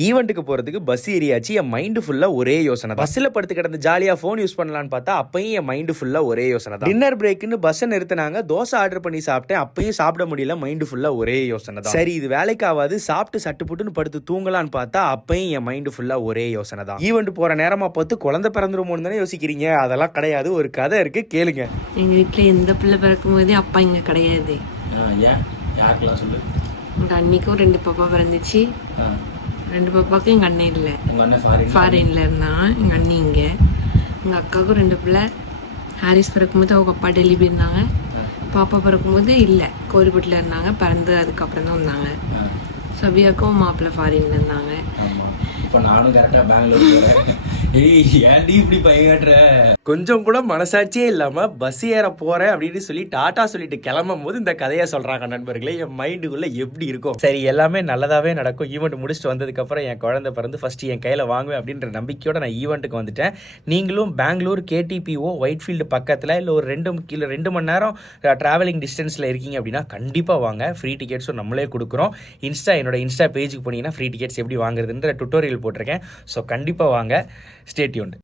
ஈவெண்ட்டுக்கு போகிறதுக்கு பஸ் ஏறியாச்சு. என் மைண்டு ஃபுல்லாக ஒரே யோசனை. பஸ்ஸில் படுத்து கிடந்து ஜாலியாக ஃபோன் யூஸ் பண்ணலான்னு பார்த்தா அப்பயும் என் மைண்டு ஃபுல்லாக ஒரே யோசனை தான். டின்னர் பிரேக்குன்னு பஸ்ஸை நிறுத்தினாங்க. தோசை ஆர்டர் பண்ணி சாப்பிட்டேன். அப்பயும் சாப்பிட முடியல. மைண்டு ஃபுல்லாக ஒரே யோசனை தான். சரி இது வேலைக்கு ஆகாது, சாப்பிட்டு சட்டு புட்டுன்னு படுத்து தூங்கலான்னு பார்த்தா அப்பயும் என் மைண்டு ஃபுல்லாக ஒரே யோசனை தான். ஈவெண்ட் போகிற நேரமாக பார்த்து குழந்தை பிறந்துருமோன்னு தானே யோசிக்கிறீங்க. அதெல்லாம் கிடையாது. ஒரு கதை இருக்குது, கேளுங்க. எங்கள் வீட்டில் எந்த பிள்ளை பிறக்கும் போதே அப்பா இங்கே கிடையாது. ஏன் யாருக்கெல்லாம் சொல்லு. எங்கள் அன்னைக்கும் 2 பாப்பா பிறந்துச்சு. 2 பாப்பாவுக்கும் எங்கள் அண்ணன் இல்லை, உங்கள் அண்ணன் ஃபாரின்ல இருந்தான். எங்கள் அண்ணி இங்கே. எங்கள் அக்காவுக்கும் 2 பிள்ளை. ஹாரிஸ் பிறக்கும்போது அவங்க அப்பா டெல்லி போயிருந்தாங்க. பாப்பா பிறக்கும்போது இல்லை, கோரிப்பட்டில் இருந்தாங்க. பிறந்து அதுக்கப்புறம் தான் வந்தாங்க. சபியாக்கும் மாப்பிள்ளை ஃபாரின்ல இருந்தாங்க. இப்போ நானும் கரெக்டாக பெங்களூர். ஏய் ஏன்டி இப்படி பயங்கட்டுற? கொஞ்சம் கூட மனசாட்சியே இல்லாமல் பஸ் ஏற போகிறேன் அப்படின்னு சொல்லி டாட்டா சொல்லிட்டு கிளம்பும் போது இந்த கதையை சொல்கிறாங்க நண்பர்களே. என் மைண்டுக்குள்ளே எப்படி இருக்கும்? சரி எல்லாமே நல்லதாகவே நடக்கும். ஈவெண்ட் முடிச்சுட்டு வந்ததுக்கப்புறம் என் குழந்தை பிறந்து ஃபஸ்ட்டு என் கையில் வாங்குவேன் அப்படின்ற நம்பிக்கையோடு நான் ஈவெண்ட்டுக்கு வந்துட்டேன். நீங்களும் பெங்களூர் KTPO ஒயிட்ஃபீல்டு பக்கத்தில் இல்லை ஒரு 2 மணி நேரம் ட்ராவலிங் டிஸ்டன்ஸில் இருக்கீங்க அப்படின்னா கண்டிப்பாக வாங்க. ஃப்ரீ டிக்கெட்ஸும் நம்மளே கொடுக்குறோம். என்னோட இன்ஸ்டா பேஜுக்கு போனீங்கன்னா ஃப்ரீ டிக்கெட்ஸ் எப்படி வாங்குறதுன்ற டுட்டோரியல் போட்டிருக்கேன். ஸோ கண்டிப்பாக வாங்க. Stay tuned.